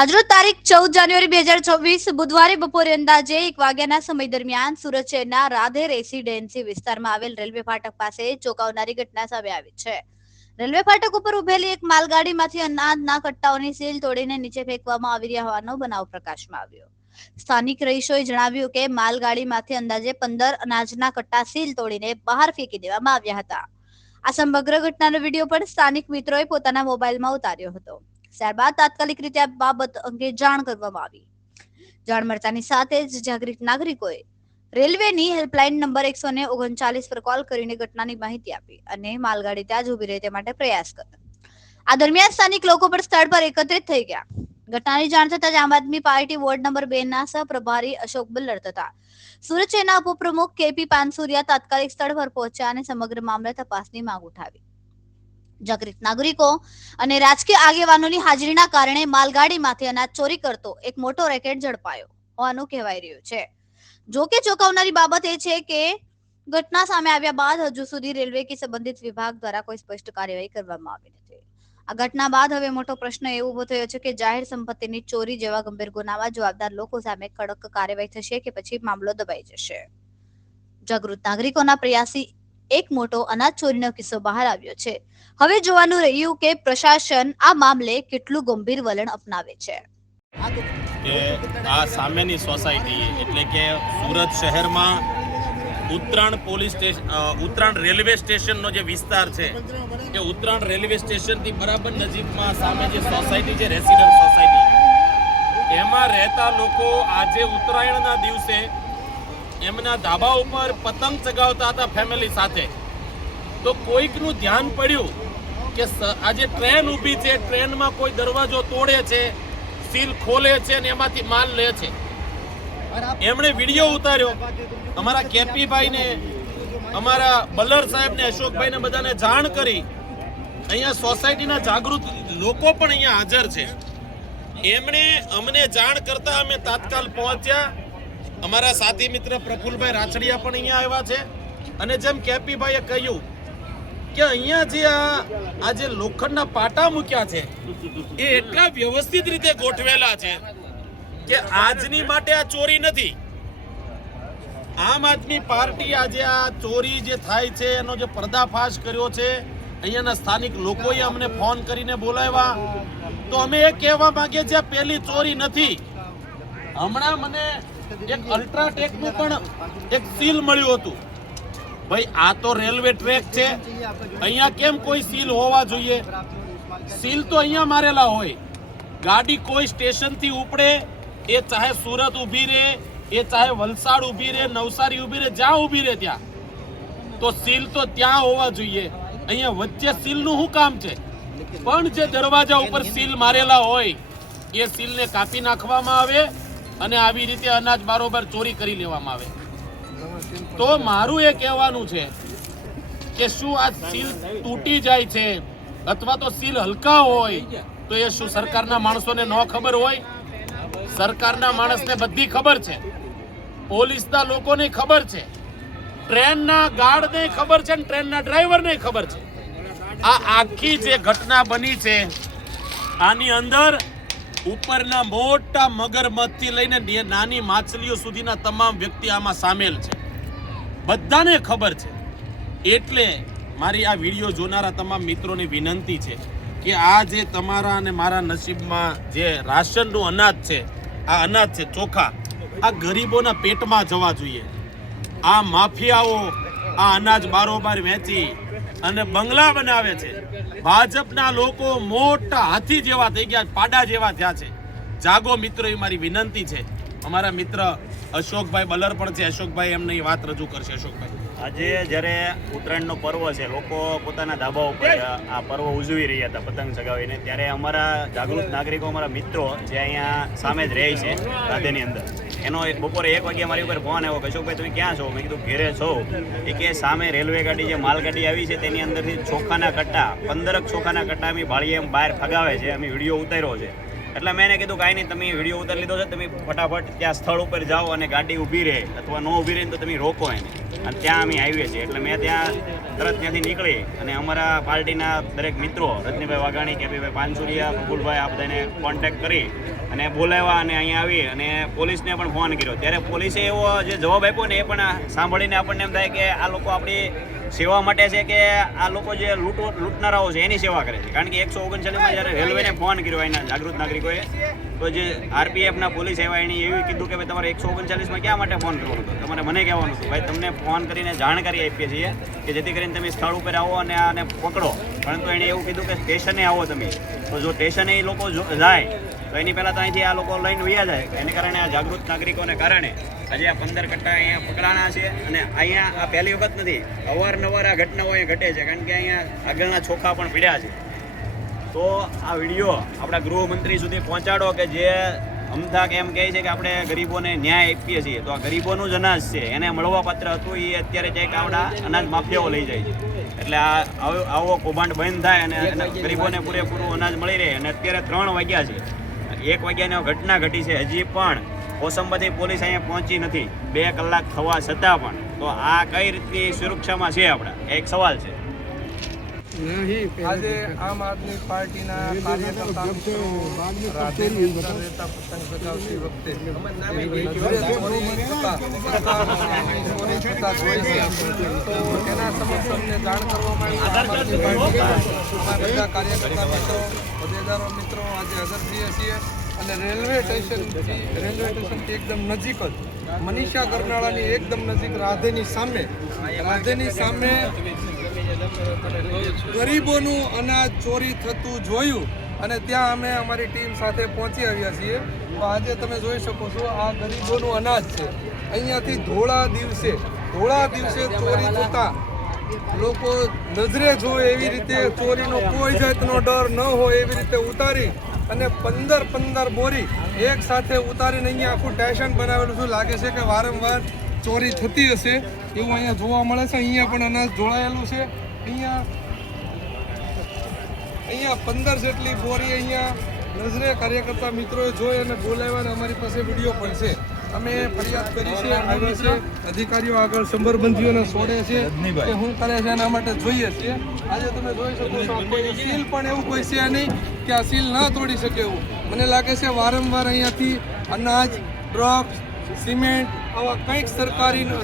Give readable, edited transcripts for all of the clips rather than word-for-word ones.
આજરોજ તારીખ 14 જાન્યુઆરી 2024 બુધવારે બપોરે અંદાજે 1 વાગ્યાના સમય દરમિયાન સુરત શહેરના રાધે રેસીડેન્સી વિસ્તારમાં આવેલ રેલવે ફાટક પાસે ચોંકાવનારી ઘટના સામે આવી છે. રેલવે ફાટક ઉપર ઉભેલી એક માલગાડીમાંથી અનાજના કટ્ટાઓની સીલ તોડીને નીચે ફેંકવામાં આવી રહ્યા હોવાનો બનાવ પ્રકાશમાં આવ્યો. સ્થાનિક રહીશોએ જણાવ્યું કે માલગાડીમાંથી અંદાજે 15 અનાજના કટ્ટા સીલ તોડીને બહાર ફેંકી દેવામાં આવ્યા હતા. આ સમગ્ર ઘટનાનો વિડીયો પણ સ્થાનિક મિત્રોએ પોતાના મોબાઈલમાં ઉતાર્યો હતો. ત્યારબાદ તાત્કાલિક રીતે આ બાબત અંગે જાણ કરવામાં આવી. જાણ મળતાની સાથે જ જાગૃત નાગરિકોએ રેલવેની હેલ્પલાઇન નંબર 139 પર કોલ કરીને ઘટનાની માહિતી આપી અને માલગાડી ત્યાં જ ઉભી રહે તે માટે પ્રયાસ કર્યો. આ દરમિયાન સ્થાનિક લોકો પણ સ્થળ પર એકત્રિત થઈ ગયા. ઘટનાની જાણ થતાં જ આમ આદમી પાર્ટી વોર્ડ નંબર 2 ના સહપ્રભારી અશોક બલ્લર તથા સુરત શહેરના ઉપપ્રમુખ કેપી પાનસુરિયા તાત્કાલિક સ્થળ પર પહોંચ્યા અને સમગ્ર મામલે તપાસની માંગ ઉઠાવી. જાગૃત નાગરિકો અને રાજકીય આગેવાનોની હાજરીના કારણે માલગાડીમાંથી અનાજ ચોરી કરતો એક મોટો રેકેટ ઝડપાયો હોવાનું કહેવાય રહ્યું છે. જો કે ચોંકાવનારી બાબત એ છે કે ઘટના સામે આવ્યા બાદ હજુ સુધી રેલવે કે સંબંધિત વિભાગ દ્વારા કોઈ સ્પષ્ટ કાર્યવાહી કરવામાં આવી નથી. આ ઘટના બાદ હવે મોટો પ્રશ્ન એ ઉભો થયો છે કે જાહેર સંપત્તિની ચોરી જેવા ગંભીર ગુનામાં જવાબદાર લોકો સામે કડક કાર્યવાહી થશે કે પછી મામલો દબાઈ જશે. જાગૃત નાગરિકોના પ્રયાસથી એક મોટો અનાજ ચોરીનો કિસ્સો બહાર આવ્યો છે. હવે જોવાનું રહ્યું કે પ્રશાસન આ મામલે કેટલું ગંભીર વલણ અપનાવે છે. કે આ સામેની સોસાયટી એટલે કે સુરત શહેરમાં Uttarayan police station Uttarayan railway સ્ટેશનનો જે વિસ્તાર છે એ ઉત્તરાયણ રેલવે સ્ટેશનથી બરાબર નજીકમાં સામે જે સોસાયટી છે રેસિડન્ટ સોસાયટી એમાં રહેતા લોકો આજે ઉત્તરાયણના દિવસે એમના ધાબા ઉપર પતંગ ચગાવતા હતા ફેમિલી સાથે. તો કોઈકનું ધ્યાન પડ્યું કે આજે ટ્રેન ઊભી છે, ટ્રેનમાં કોઈ દરવાજો તોડે છે, સીલ ખોલે છે અને એમાંથી માલ લે છે. એમણે વિડીયો ઉતાર્યો. અમારા કેપીભાઈને, અમારા બલ્લર સાહેબને, અશોકભાઈને બધાને જાણ કરી. અહીંયા સોસાયટીના જાગૃત લોકો પણ અહીંયા હાજર છે. એમણે અમને જાણ કરતા અમે તાત્કાલ પહોંચ્યા. અમારા સાથી મિત્ર પ્રફુલભાઈ રાછડિયા પણ અહીંયા આવ્યા છે. અને જેમ કેપીભાઈએ કહ્યું કે અહીંયા જે આ જે લોખંડના પાટા મૂક્યા છે એ એટલા વ્યવસ્થિત રીતે ગોઠવેલા છે કે આજની માટે આ ચોરી નથી. આમ આદમી પાર્ટી આજે આ ચોરી જે થાય છે એનો જે પર્દાફાશ કર્યો છે, અહીંયાના સ્થાનિક લોકોએ અમને ફોન કરીને બોલાવ્યા. તો અમે એ કહેવા માંગીએ છીએ પહેલી ચોરી નથી. હમણાં મને એક અલ્ટ્રાટેકનું પણ એક સીલ મળ્યું હતું. ભાઈ આ તો રેલવે ટ્રેક છે, અહીંયા કેમ કોઈ સીલ હોવા જોઈએ? સીલ તો અહીંયા મારેલા હોય. ગાડી કોઈ સ્ટેશનથી ઉપડે, એ ચાહે સુરત ઊભી રહે, એ ચાહે વલસાડ ઊભી રહે, નવસારી ઊભી રહે, જ્યાં ઊભી રહે ત્યાં, તો સીલ તો ત્યાં હોવા જોઈએ. અહીંયા વચ્ચે સીલનું શું કામ છે? પણ જે દરવાજા ઉપર સીલ મારેલા હોય એ સીલને કાપી નાખવામાં આવે અને આવી રીતે અનાજ બારોબાર ચોરી કરી લેવામાં આવે. તો મારું એ કહેવાનું છે કે શું આ સીલ તૂટી જાય છે અથવા તો સીલ હલકા હોય તો એ શું સરકારના માણસોને ન ખબર હોય? સરકારના માણસને બધી ખબર છે, પોલીસના લોકોને ખબર છે, ટ્રેનના ગાર્ડને ખબર છે, ટ્રેનના ડ્રાઈવરને ખબર છે. આ આખી જે ઘટના બની છે આની અંદર ઉપરના મોટા મગરમચ્છથી લઈને નાની માછલીઓ સુધીના તમામ વ્યક્તિ આમાં સામેલ છે. બધાને ખબર છે. એટલે મારી આ વિડીયો જોનારા તમામ મિત્રોની વિનંતી છે કે આ જે તમારા અને મારા નસીબમાં જે રાશનનું અનાજ છે, આ અનાજ છે ચોખા, આ ગરીબોના પેટમાં જવા જોઈએ. આ માફિયાઓ આ અનાજ બારોબાર વેચી અને બંગલા બનાવે છે. ભાજપના લોકો મોટા હાથી જેવા થઈ ગયા, પાડા જેવા થયા છે. જાગો મિત્રો, એ મારી વિનંતી છે. અમારા મિત્ર અશોકભાઈ બલ્લર પણ છે. અશોકભાઈ એમને વાત રજૂ કરશે. અશોકભાઈ, આજે જ્યારે ઉત્તરાયણનો પર્વ છે, લોકો પોતાના ધાબા ઉપર આ પર્વ ઉજવી રહ્યા હતા પતંગ ચગાવીને, ત્યારે અમારા જાગૃત નાગરિકો, અમારા મિત્રો જે અહીંયા સામે જ રહે છે રાધેની અંદર, એનો બપોરે 1 વાગ્યા મારી ઉપર ફોન આવ્યો કે અશોકભાઈ તમે ક્યાં છો? મેં કીધું ઘેરે છો. એ કે સામે રેલવે ગાડી જે માલગાડી આવી છે તેની અંદરથી ચોખાના કટ્ટા 15 ચોખાના કટ્ટા અમે ભાળીએ એમ બહાર ફગાવે છે. અમે વિડીયો ઉતાર્યો છે. એટલે મેં એને કીધું કાંઈ નહીં, તમે વિડીયો ઉતારી લીધો છે, તમે ફટાફટ ત્યાં સ્થળ ઉપર જાઓ અને ગાડી ઊભી રહે અથવા ન ઊભી રહે તો તમે રોકો એને. અને ત્યાં અમે આવીએ છીએ. એટલે મેં ત્યાં તરત ત્યાંથી નીકળી અને અમારા પાર્ટીના દરેક મિત્રો રજનીભાઈ વાઘાણી, કેપીભાઈ પાનસુરિયા, પ્રફુલભાઈ આ બધાને કોન્ટેક્ટ કરી અને બોલાવ્યા અને અહીંયા આવી અને પોલીસને પણ ફોન કર્યો. ત્યારે પોલીસે એવો જે જવાબ આપ્યો ને એ પણ સાંભળીને આપણને એમ થાય કે આ લોકો આપણી સેવા માટે છે કે આ લોકો જે લૂંટનારાઓ છે એની સેવા કરે છે. કારણ કે 139માં જ્યારે રેલવેને ફોન કર્યો એના જાગૃત નાગરિકોએ, તો જે આરપીએફના પોલીસ એવા એણે એવું કીધું કે ભાઈ તમારે 139માં ક્યાં માટે ફોન કરવાનો હતો, તમારે મને કહેવાનું હતું ભાઈ તમને ફોન કરીને જાણકારી આપીએ છીએ કે જેથી કરીને તમે સ્થળ ઉપર આવો અને આને પકડો. પરંતુ એણે એવું કીધું કે સ્ટેશને આવો તમે. તો જો સ્ટેશને એ લોકો જાય તો એની પહેલાં તો અહીંથી આ લોકો લઈને વયા જાય. એને કારણે આ જાગૃત નાગરિકોને કારણે આજે આ 15 કટ્ટા અહીંયા પકડાણા છે. અને અહીંયા આ પહેલી વખત નથી, અવારનવાર આ ઘટનાઓ અહીંયા ઘટે છે. કારણ કે અહીંયા આગળના ચોખા પણ પીડ્યા છે. તો આ વિડીયો આપણા ગૃહમંત્રી સુધી પહોંચાડો કે જે અમથાક એમ કહે છે કે આપણે ગરીબોને ન્યાય આપીએ છીએ. તો આ ગરીબોનું જ અનાજ છે, એને મળવા પાત્ર હતું એ અત્યારે ક્યાંક આપણા અનાજ માફિયાઓ લઈ જાય છે. એટલે આવો કૌભાંડ બંધ થાય અને ગરીબોને પૂરેપૂરું અનાજ મળી રહે. અને અત્યારે 3 વાગ્યા છે, 1 વાગ્યાની ઘટના ઘટી છે, હજી પણ કોસંબાથી પોલીસ અહીંયા પહોંચી નથી, 2 કલાક થવા છતાં પણ. તો આ કઈ રીતની સુરક્ષામાં છે આપણા, એક સવાલ છે. આજે આમ આદમી પાર્ટીના કાર્યકર્તા મિત્રો રાધેની અંદર રહેતા પતંગ ચગાવતી વખતે ચોરી થતા જોઈ છે. તો એના સમક્ષ અમને જાણ કરવામાં આવી આમ આદમી પાર્ટીના બધા કાર્યકર્તા મિત્રો, હોદ્દેદારો મિત્રો આજે હાજર થઈએ છીએ. અને રેલવે સ્ટેશનથી એકદમ નજીક જ મનીષા ગરનાળાની એકદમ નજીક રાધેની સામે ગરીબોનું અનાજ ચોરી થતું જોયું અને ત્યાં અમે અમારી ટીમ સાથે પહોંચી આવ્યા છીએ. તો આજે તમે જોઈ શકો છો આ ગરીબોનું અનાજ છે. અહીંયાથી ધોળા દિવસે ચોરી થતા લોકો નજરે જોવે એવી રીતે ચોરીનો કોઈ જાતનો ડર ન હોય એવી રીતે ઉતારી અને 15 બોરી એક સાથે ઉતારીને અહીંયા આખું સ્ટેશન બનાવેલું છે. લાગે છે કે વારંવાર ચોરી થતી હશે એવું અહીંયા જોવા મળે છે. અહીંયા પણ અનાજ જોડાયેલું છે. અહીંયા 15 જેટલી બોરી અહીંયા નજરે કાર્યકર્તા મિત્રોએ જોઈ અને બોલાવ્યા અને અમારી પાસે વિડીયો પણ છે. અમે ફરિયાદ કરી છે, આવી છે, અધિકારીઓ આગળ સંબરબંધીઓને છોડે છે કે શું કરે છે એના માટે જોઈએ છીએ. આજે તમે જોઈ શકો છો કોઈ સીલ પણ એવું કોઈ છે નહીં કે આ સીલ ના તોડી શકે એવું. મને લાગે છે વારંવાર અહીંયાથી અનાજ, ડ્રગ્સ, સિમેન્ટ આવા કંઈક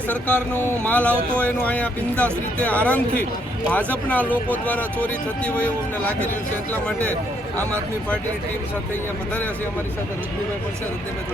સરકારનો માલ આવતો હોય એનો અહીંયા બિંદાસ રીતે આરામથી ભાજપના લોકો દ્વારા ચોરી થતી હોય એવું અમને લાગી રહ્યું છે. એટલા માટે આમ આદમી પાર્ટીની ટીમ સાથે અહીંયા વધારે છે. અમારી સાથે રજનીભાઈ પણ છે. રજનીભાઈ